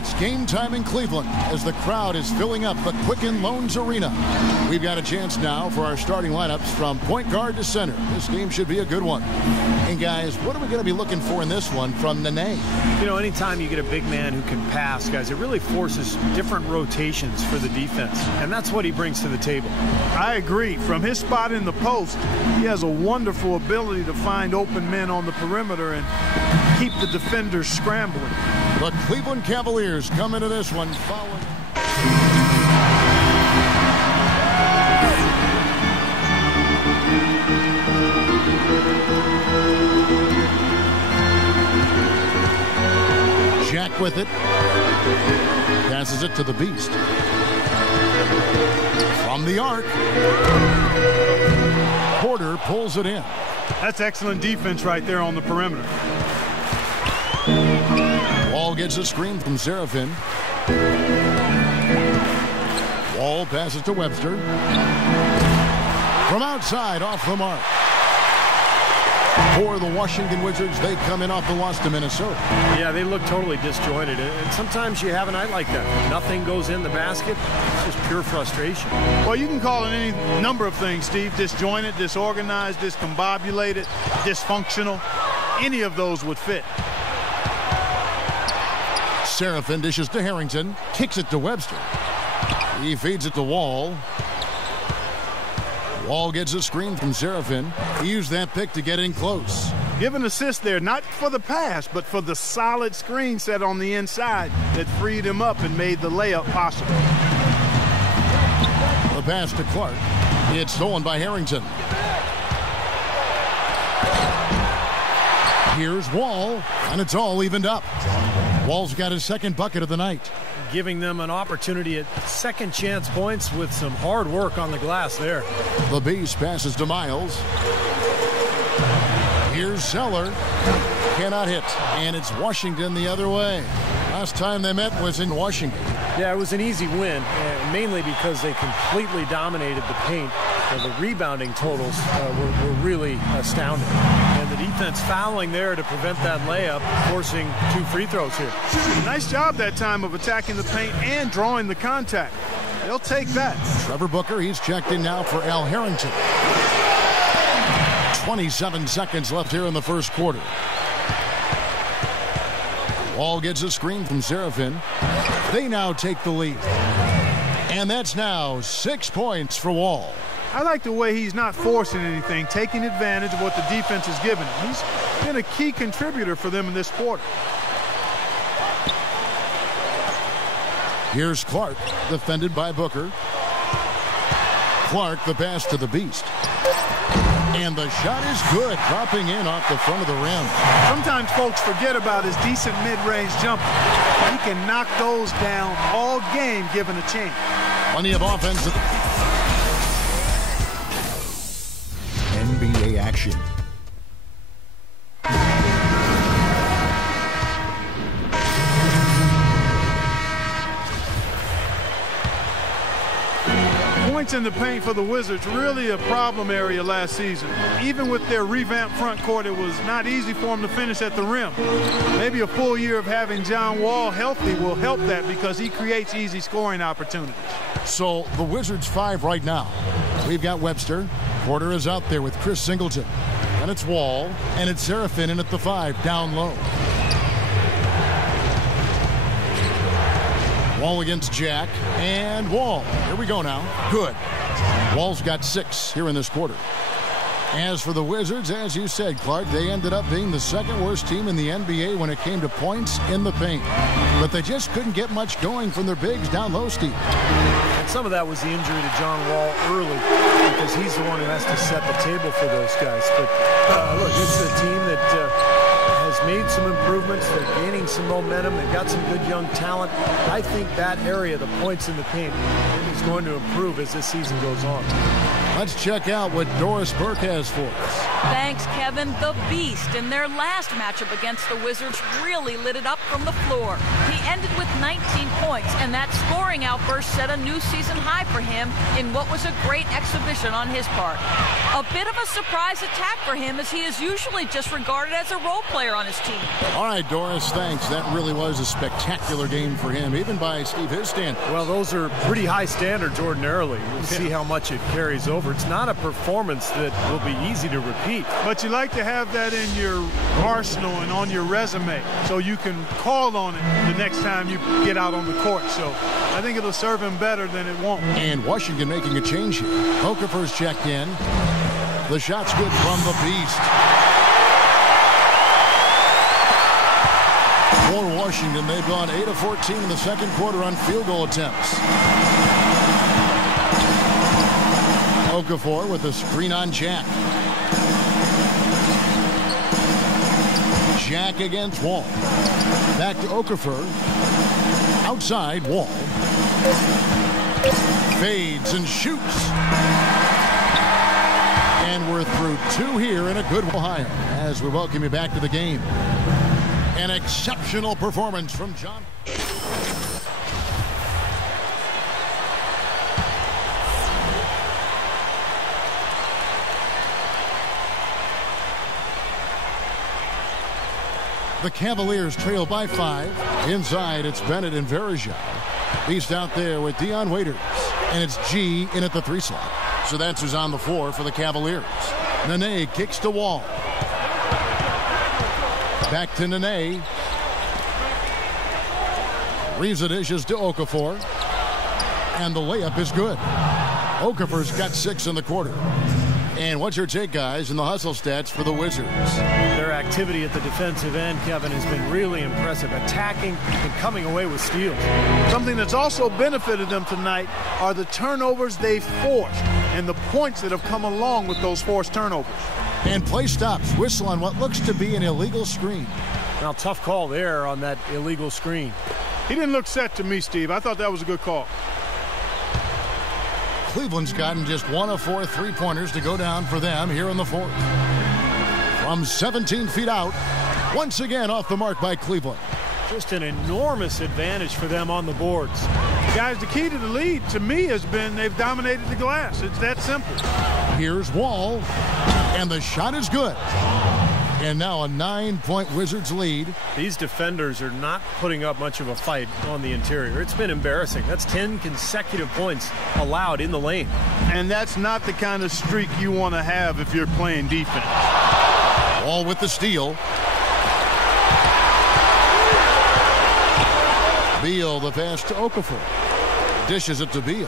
It's game time in Cleveland as the crowd is filling up the Quicken Loans Arena. We've got a chance now for our starting lineups from point guard to center. This game should be a good one. And guys, what are we going to be looking for in this one from Nene? You know, anytime you get a big man who can pass, guys, it really forces different rotations for the defense. And that's what he brings to the table. I agree. From his spot in the post, he has a wonderful ability to find open men on the perimeter and keep the defenders scrambling. The Cleveland Cavaliers come into this one following. Jack with it. Passes it to the Beast. From the arc. Porter pulls it in. That's excellent defense right there on the perimeter. Wall gets a screen from Serafin. Wall passes to Webster. From outside, off the mark. For the Washington Wizards, they come in off the loss to Minnesota. Yeah, they look totally disjointed. And sometimes you have a night like that. Nothing goes in the basket. It's just pure frustration. Well, you can call it any number of things, Steve. Disjointed, disorganized, discombobulated, dysfunctional. Any of those would fit. Serafin dishes to Harrington. Kicks it to Webster. He feeds it to Wall. Wall gets a screen from Serafin. He used that pick to get in close. Give an assist there, not for the pass, but for the solid screen set on the inside that freed him up and made the layup possible. The pass to Clark. It's stolen by Harrington. Here's Wall, and it's all evened up. Wall's got his second bucket of the night. Giving them an opportunity at second chance points with some hard work on the glass there. The Beast passes to Miles. Here's Zeller. Cannot hit. And it's Washington the other way. Last time they met was in Washington. Yeah, it was an easy win, mainly because they completely dominated the paint. The rebounding totals were really astounding. And the defense fouling there to prevent that layup, forcing 2 free throws here. Nice job that time of attacking the paint and drawing the contact. They'll take that. Trevor Booker, he's checked in now for Al Harrington. 27 seconds left here in the first quarter. Wall gets a screen from Serafin. They now take the lead. And that's now 6 points for Wall. I like the way he's not forcing anything, taking advantage of what the defense has given him. He's been a key contributor for them in this quarter. Here's Clark, defended by Booker. Clark, the pass to the Beast. And the shot is good, dropping in off the front of the rim. Sometimes folks forget about his decent mid-range jumper. He can knock those down all game given a chance. Plenty of offense. NBA action. Points in the paint for the Wizards, really a problem area last season. Even with their revamped front court, it was not easy for them to finish at the rim. Maybe a full year of having John Wall healthy will help that because he creates easy scoring opportunities. So the Wizards 5 right now. We've got Webster. Porter is out there with Chris Singleton. And it's Wall, and it's Serafin in at the 5, down low. Wall against Jack, and Wall. Here we go now. Good. Wall's got 6 here in this quarter. As for the Wizards, as you said, Clark, they ended up being the second worst team in the NBA when it came to points in the paint. But they just couldn't get much going from their bigs down low, Steve. And some of that was the injury to John Wall early because he's the one who has to set the table for those guys. But look, this is a team that has made some improvements. They're gaining some momentum. They've got some good young talent. I think that area, the points in the paint, is going to improve as this season goes on. Let's check out what Doris Burke has for us. Thanks, Kevin. The Beast in their last matchup against the Wizards really lit it up from the floor. He ended with 19 points, and that scoring outburst set a new season high for him in what was a great exhibition on his part. A bit of a surprise attack for him, as he is usually just regarded as a role player on his team. All right, Doris, thanks. That really was a spectacular game for him, even by Steve his standards. Well, those are pretty high standards ordinarily. We'll see how much it carries over. It's not a performance that will be easy to repeat. But you like to have that in your arsenal and on your resume so you can call on it the next time you get out on the court. So I think it'll serve him better than it won't. And Washington making a change here. Okafor's checked in. The shot's good from the Beast. For Washington, they've gone 8 of 14 in the second quarter on field goal attempts. Okafor with a screen on Jack. Jack against Wall. Back to Okafor. Outside Wall. Fades and shoots. And we're through 2 here in a good Ohio as we welcome you back to the game. An exceptional performance from John. The Cavaliers trail by 5. Inside, it's Bennett and Verajao. Beast out there with Dion Waiters. And it's G in at the 3 slot. So that's who's on the floor for the Cavaliers. Nene kicks to Wall. Back to Nene. Reeves the dishes to Okafor. And the layup is good. Okafor's got 6 in the quarter. And what's your take, guys, in the hustle stats for the Wizards? Their activity at the defensive end, Kevin, has been really impressive. Attacking and coming away with steals. Something that's also benefited them tonight are the turnovers they've forced and the points that have come along with those forced turnovers. And play stops. Whistle on what looks to be an illegal screen. Now, tough call there on that illegal screen. He didn't look set to me, Steve. I thought that was a good call. Cleveland's gotten just 1 of 4 3-pointers to go down for them here in the 4th. From 17 feet out, once again off the mark by Cleveland. Just an enormous advantage for them on the boards. Guys, the key to the lead, to me, has been they've dominated the glass. It's that simple. Here's Wall, and the shot is good. And now a 9-point Wizards lead. These defenders are not putting up much of a fight on the interior. It's been embarrassing. That's 10 consecutive points allowed in the lane. And that's not the kind of streak you want to have if you're playing defense. Wall with the steal. Beal the pass to Okafor. Dishes it to Beal.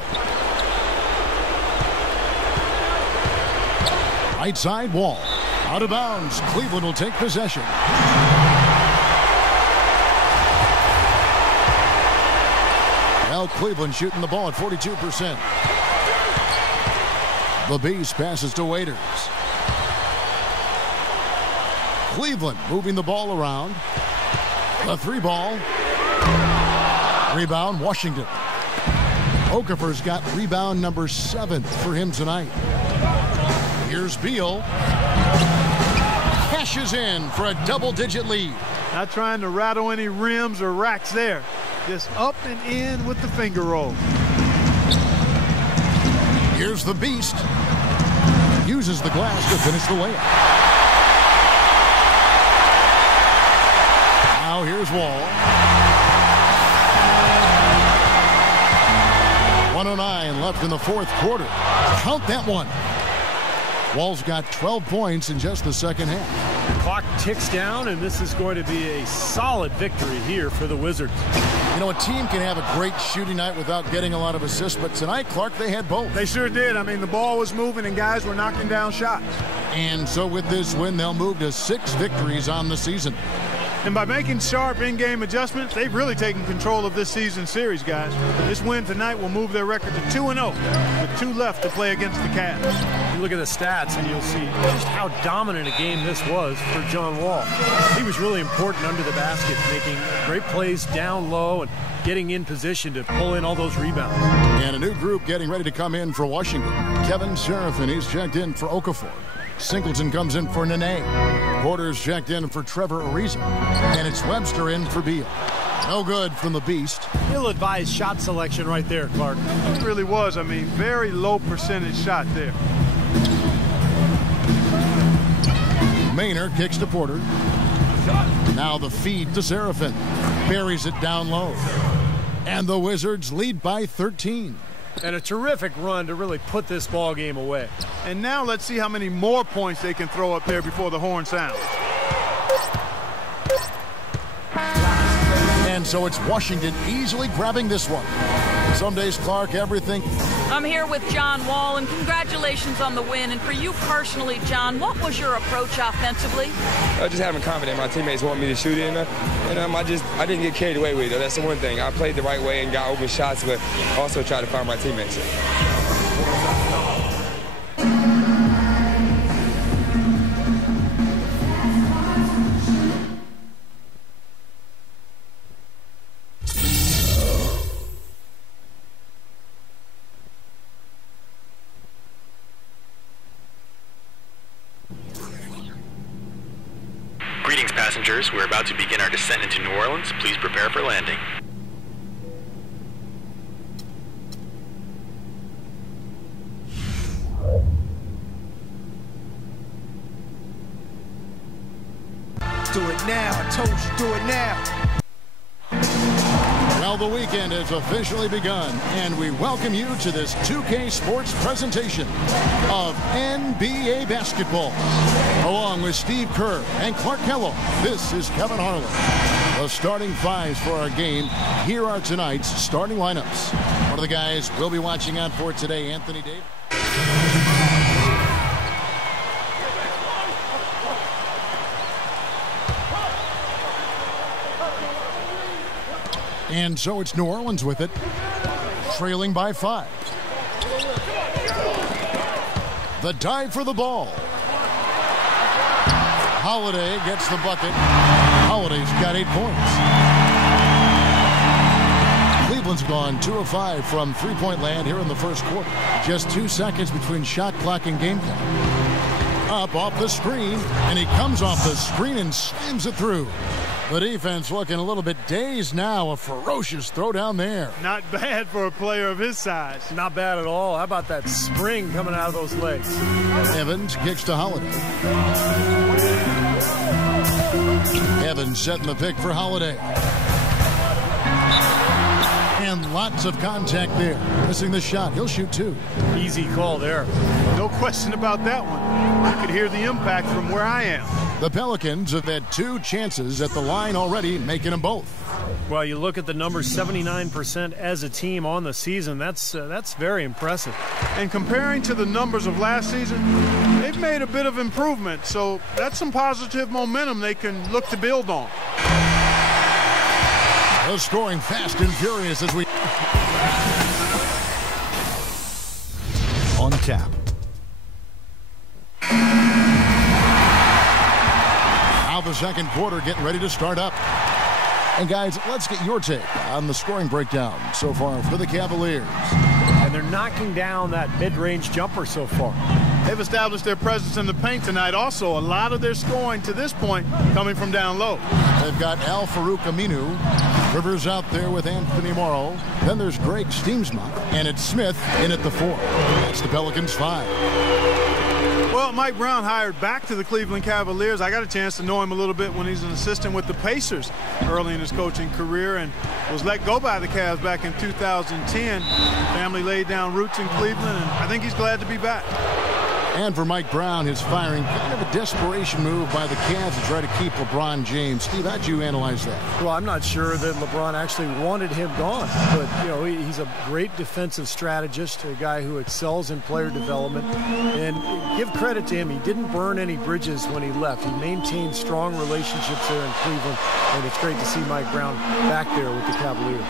Right side Wall. Out of bounds. Cleveland will take possession. Well, Cleveland shooting the ball at 42%. The Beast passes to Waiters. Cleveland moving the ball around. The 3-ball. Rebound, Washington. Okafor's got rebound number 7 for him tonight. Here's Beal. Cashes in for a double-digit lead. Not trying to rattle any rims or racks there. Just up and in with the finger roll. Here's the Beast. Uses the glass to finish the layup. Now here's Wall. 1:09 left in the 4th quarter. Count that one. Wall's got 12 points in just the second half. The clock ticks down, and this is going to be a solid victory here for the Wizards. You know, a team can have a great shooting night without getting a lot of assists, but tonight, Clark, they had both. They sure did. I mean, the ball was moving, and guys were knocking down shots. And so with this win, they'll move to 6 victories on the season. And by making sharp in-game adjustments, they've really taken control of this season series, guys. This win tonight will move their record to 2-0 with 2 left to play against the Cavs. You look at the stats and you'll see just how dominant a game this was for John Wall. He was really important under the basket, making great plays down low and getting in position to pull in all those rebounds. And a new group getting ready to come in for Washington. Kevin Seraphin, he's checked in for Okafor. Singleton comes in for Nene. Porter's checked in for Trevor Ariza. And it's Webster in for Beal. No good from the Beast. Ill-advised shot selection right there, Clark. It really was. I mean, very low percentage shot there. Maynard kicks to Porter. Now the feed to Seraphin. Buries it down low. And the Wizards lead by 13. And a terrific run to really put this ball game away. And now let's see how many more points they can throw up there before the horn sounds. And so it's Washington easily grabbing this one. Some days, Clark, everything. I'm here with John Wall, and congratulations on the win. And for you personally, John, what was your approach offensively? Just having confidence. My teammates want me to shoot it, and I didn't get carried away with it. That's the one thing. I played the right way and got open shots, but also tried to find my teammates. Greetings, passengers. We're about to begin our descent into New Orleans. Please prepare for landing. Do it now. I told you, do it now. Well, the weekend has officially begun, and we welcome you to this 2K Sports presentation of NBA basketball. Along with Steve Kerr and Clark Kellogg, this is Kevin Harlan. The starting fives for our game. Here are tonight's starting lineups. One of the guys we'll be watching out for today, Anthony Davis. And so it's New Orleans with it, trailing by 5. The dive for the ball. Holiday gets the bucket. Holiday's got 8 points. Cleveland's gone 2 of 5 from three-point land here in the first quarter. Just 2 seconds between shot clock and game count. Up off the screen, and he comes off the screen and slams it through. The defense looking a little bit dazed now. A ferocious throw down there. Not bad for a player of his size. Not bad at all. How about that spring coming out of those legs? Evans kicks to Holiday. Evans setting the pick for Holiday. And lots of contact there. Missing the shot. He'll shoot 2. Easy call there. No question about that one. I could hear the impact from where I am. The Pelicans have had 2 chances at the line already, making them both. Well, you look at the numbers, 79% as a team on the season. That's very impressive. And comparing to the numbers of last season, they've made a bit of improvement. So that's some positive momentum they can look to build on. They're scoring fast and furious as we... On tap. Now the second quarter getting ready to start up. And guys, let's get your take on the scoring breakdown so far for the Cavaliers. And they're knocking down that mid-range jumper so far. They've established their presence in the paint tonight. Also, a lot of their scoring to this point coming from down low. They've got Al Farouk Aminu. Rivers out there with Anthony Morrow. Then there's Greg Steamsma. And it's Smith in at the 4. That's the Pelicans 5. Well, Mike Brown hired back to the Cleveland Cavaliers. I got a chance to know him a little bit when he's an assistant with the Pacers early in his coaching career and was let go by the Cavs back in 2010. Family laid down roots in Cleveland, and I think he's glad to be back. And for Mike Brown, his firing, kind of a desperation move by the Cavs to try to keep LeBron James. Steve, how'd you analyze that? Well, I'm not sure that LeBron actually wanted him gone, but he's a great defensive strategist, a guy who excels in player development, and give credit to him. He didn't burn any bridges when he left. He maintained strong relationships there in Cleveland, and it's great to see Mike Brown back there with the Cavaliers.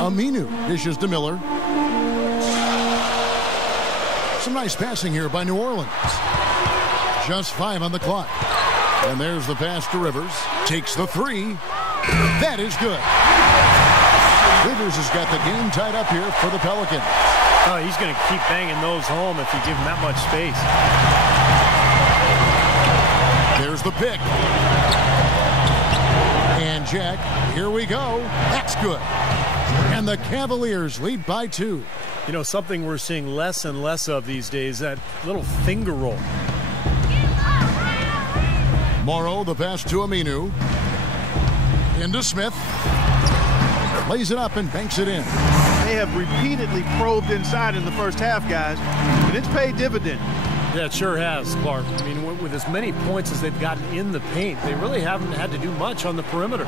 Aminu dishes to Miller. Some nice passing here by New Orleans. Just 5 on the clock. And there's the pass to Rivers. Takes the 3. That is good. Rivers has got the game tied up here for the Pelicans. Oh, he's going to keep banging those home if you give him that much space. There's the pick. And Jack, here we go. That's good. And the Cavaliers lead by 2. You know, something we're seeing less and less of these days, that little finger roll. Morrow, the pass to Aminu. Into Smith. Lays it up and banks it in. They have repeatedly probed inside in the first half, guys, and it's paid dividend. Yeah, it sure has, Clark. I mean, with as many points as they've gotten in the paint, they really haven't had to do much on the perimeter.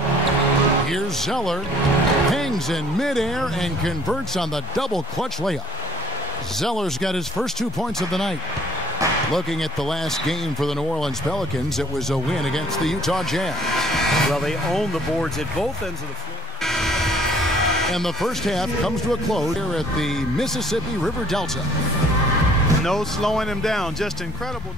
Here's Zeller. Hangs in midair and converts on the double clutch layup. Zeller's got his first 2 points of the night. Looking at the last game for the New Orleans Pelicans, it was a win against the Utah Jazz. Well, they own the boards at both ends of the floor. And the first half comes to a close here at the Mississippi River Delta. No slowing him down, just incredible.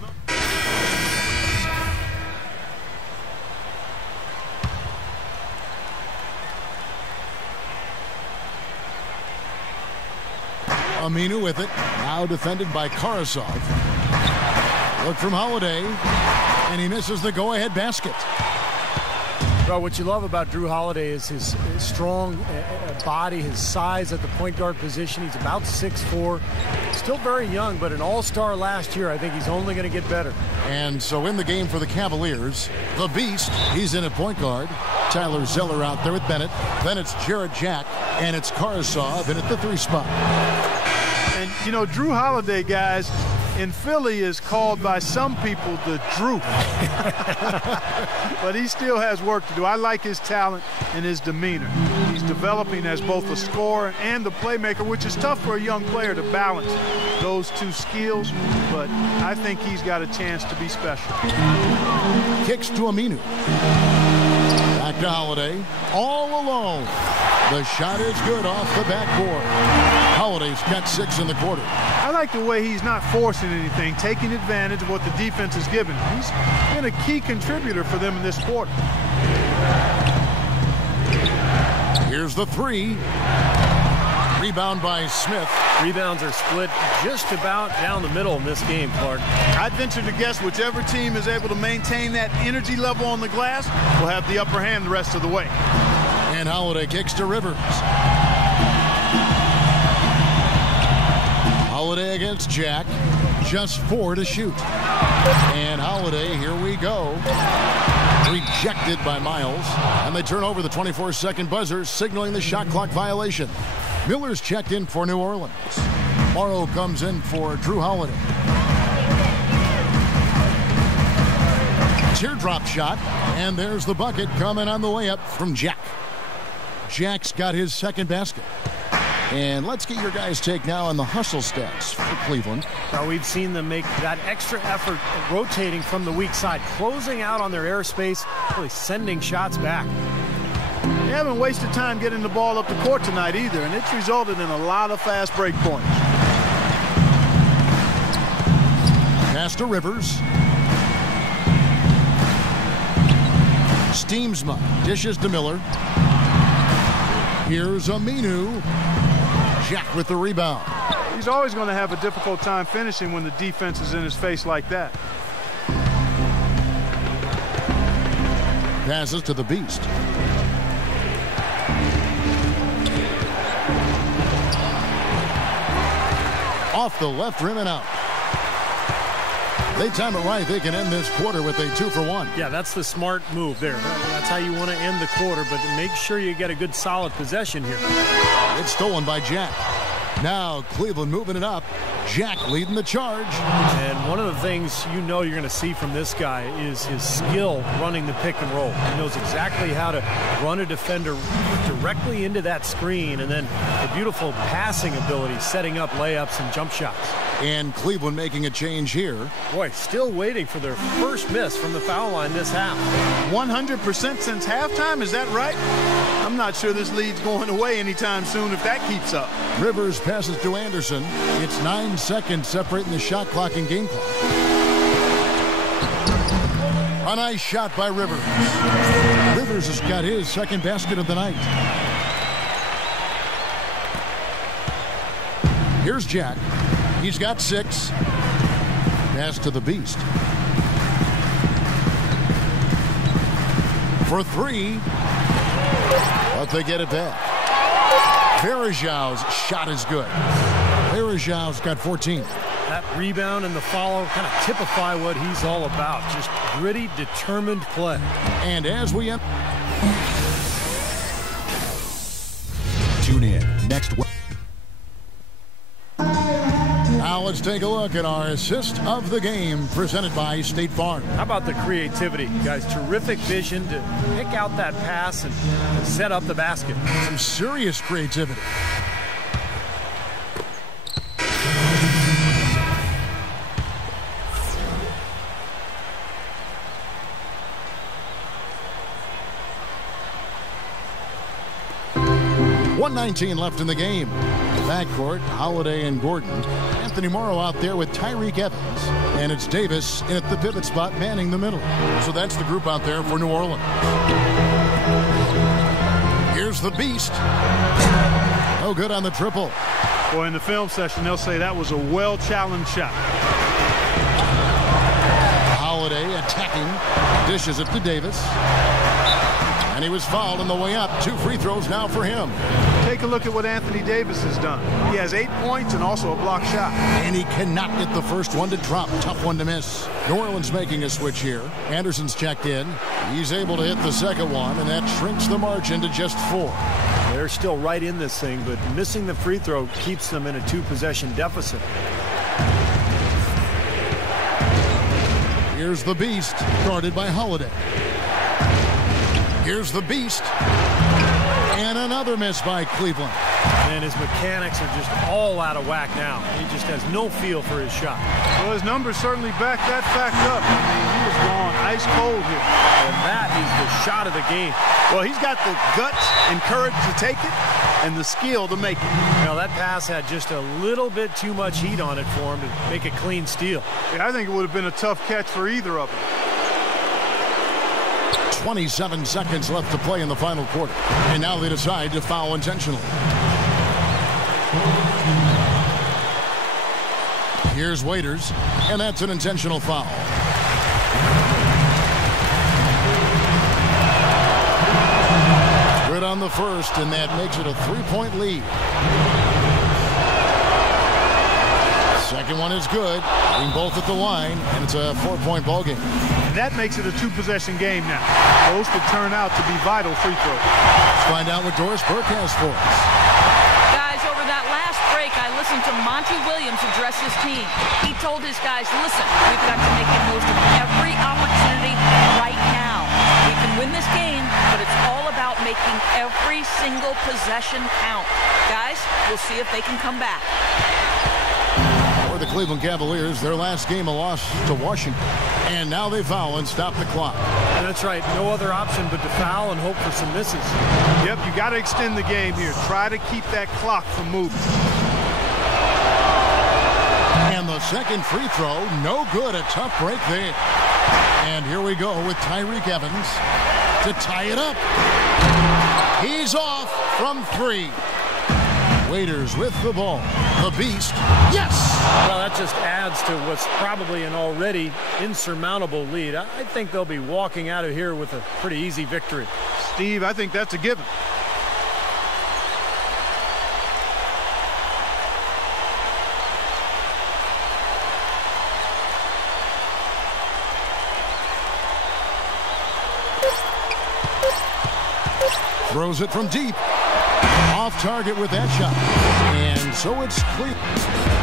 Aminu with it, now defended by Karasov. Look from Holiday, and he misses the go-ahead basket. Well, what you love about Drew Holiday is his strong body, his size at the point guard position. He's about 6'4", still very young, but an all-star last year. I think he's only going to get better. And so in the game for the Cavaliers, the Beast, he's in at point guard. Tyler Zeller out there with Bennett. Then it's Jarrett Jack, and it's Karasov in at the 3 spot. And, you know, Drew Holiday, guys, in Philly is called by some people the Droop. But he still has work to do. I like his talent and his demeanor. He's developing as both a scorer and a playmaker, which is tough for a young player to balance those 2 skills. But I think he's got a chance to be special. Kicks to Aminu. Back to Holiday. All alone. The shot is good off the backboard. Holiday's got 6 in the quarter. I like the way he's not forcing anything, taking advantage of what the defense is giving. He's been a key contributor for them in this quarter. Here's the 3. Rebound by Smith. Rebounds are split just about down the middle in this game, Clark. I'd venture to guess whichever team is able to maintain that energy level on the glass will have the upper hand the rest of the way. And Holiday kicks to Rivers. Holiday against Jack. Just 4 to shoot. And Holiday, here we go. Rejected by Miles. And they turn over the 24-second buzzer, signaling the shot clock violation. Miller's checked in for New Orleans. Morrow comes in for Drew Holiday. Teardrop shot. And there's the bucket coming on the way up from Jack. Jack's got his second basket. And let's get your guys' take now on the hustle stats for Cleveland. Now, we've seen them make that extra effort rotating from the weak side, closing out on their airspace, really sending shots back. They haven't wasted time getting the ball up the court tonight either, and it's resulted in a lot of fast break points. Pass to Rivers. Steamsma dishes to Miller. Here's Aminu. Jack with the rebound. He's always going to have a difficult time finishing when the defense is in his face like that. Passes to the Beast. Off the left rim and out. They time it right. They can end this quarter with a 2 for 1. Yeah, that's the smart move there. That's how you want to end the quarter, but make sure you get a good solid possession here. It's stolen by Jack. Now Cleveland moving it up. Jack leading the charge. And one of the things you know you're going to see from this guy is his skill running the pick and roll. He knows exactly how to run a defender directly into that screen, and then the beautiful passing ability, setting up layups and jump shots. And Cleveland making a change here. Boy, still waiting for their first miss from the foul line this half. 100% since halftime, is that right? I'm not sure this lead's going away anytime soon if that keeps up. Rivers passes to Anderson. It's 9 seconds separating the shot clock and game clock. A nice shot by Rivers. Rivers has got his second basket of the night. Here's Jack. He's got 6. Pass to the Beast. For 3. But they get it back. Verajau's shot is good. Verajau's got 14. That rebound and the follow kind of typify what he's all about. Just gritty, determined play. And as we end... Tune in next week. Now let's take a look at our assist of the game presented by State Farm. How about the creativity, guys? Terrific vision to pick out that pass and set up the basket. Some serious creativity. .119 left in the game. Backcourt, Holiday and Gordon. Anthony Morrow out there with Tyreek Evans. And it's Davis in at the pivot spot manning the middle. So that's the group out there for New Orleans. Here's the Beast. No good on the triple. Well, in the film session, they'll say that was a well-challenged shot. Holiday attacking. Dishes it to Davis. And he was fouled on the way up. 2 free throws now for him. Take a look at what Anthony Davis has done. He has 8 points and also a block shot. And he cannot get the first one to drop. Tough one to miss. New Orleans making a switch here. Anderson's checked in. He's able to hit the second one, and that shrinks the margin to just 4. They're still right in this thing, but missing the free throw keeps them in a 2-possession deficit. Here's the Beast, guarded by Holiday. Here's the Beast. And another miss by Cleveland. And his mechanics are just all out of whack now. He just has no feel for his shot. Well, his numbers certainly back that fact up. I mean, he was gone ice cold here. And that is the shot of the game. Well, he's got the guts and courage to take it and the skill to make it. Now, that pass had just a little bit too much heat on it for him to make a clean steal. Yeah, I think it would have been a tough catch for either of them. 27 seconds left to play in the final quarter. And now they decide to foul intentionally. Here's Waiters, and that's an intentional foul. Good on the first, and that makes it a 3-point lead. Second one is good. Being both at the line, and it's a 4-point ball game. And that makes it a 2-possession game now. Those could turn out to be vital free throws. Let's find out what Doris Burke has for us. Guys, over that last break, I listened to Monty Williams address his team. He told his guys, listen, we've got to make the most of every opportunity right now. We can win this game, but it's all about making every single possession count. Guys, we'll see if they can come back. For the Cleveland Cavaliers, their last game a loss to Washington. And now they foul and stop the clock. And that's right. No other option but to foul and hope for some misses. Yep, you got to extend the game here. Try to keep that clock from moving. And the second free throw, no good. A tough break there. And here we go with Tyreek Evans to tie it up. He's off from 3. Waiters with the ball. The Beast. Yes! Well, that just adds to what's probably an already insurmountable lead. I think they'll be walking out of here with a pretty easy victory. Steve, I think that's a given. Throws it from deep. Off target with that shot. And so it's Cleveland.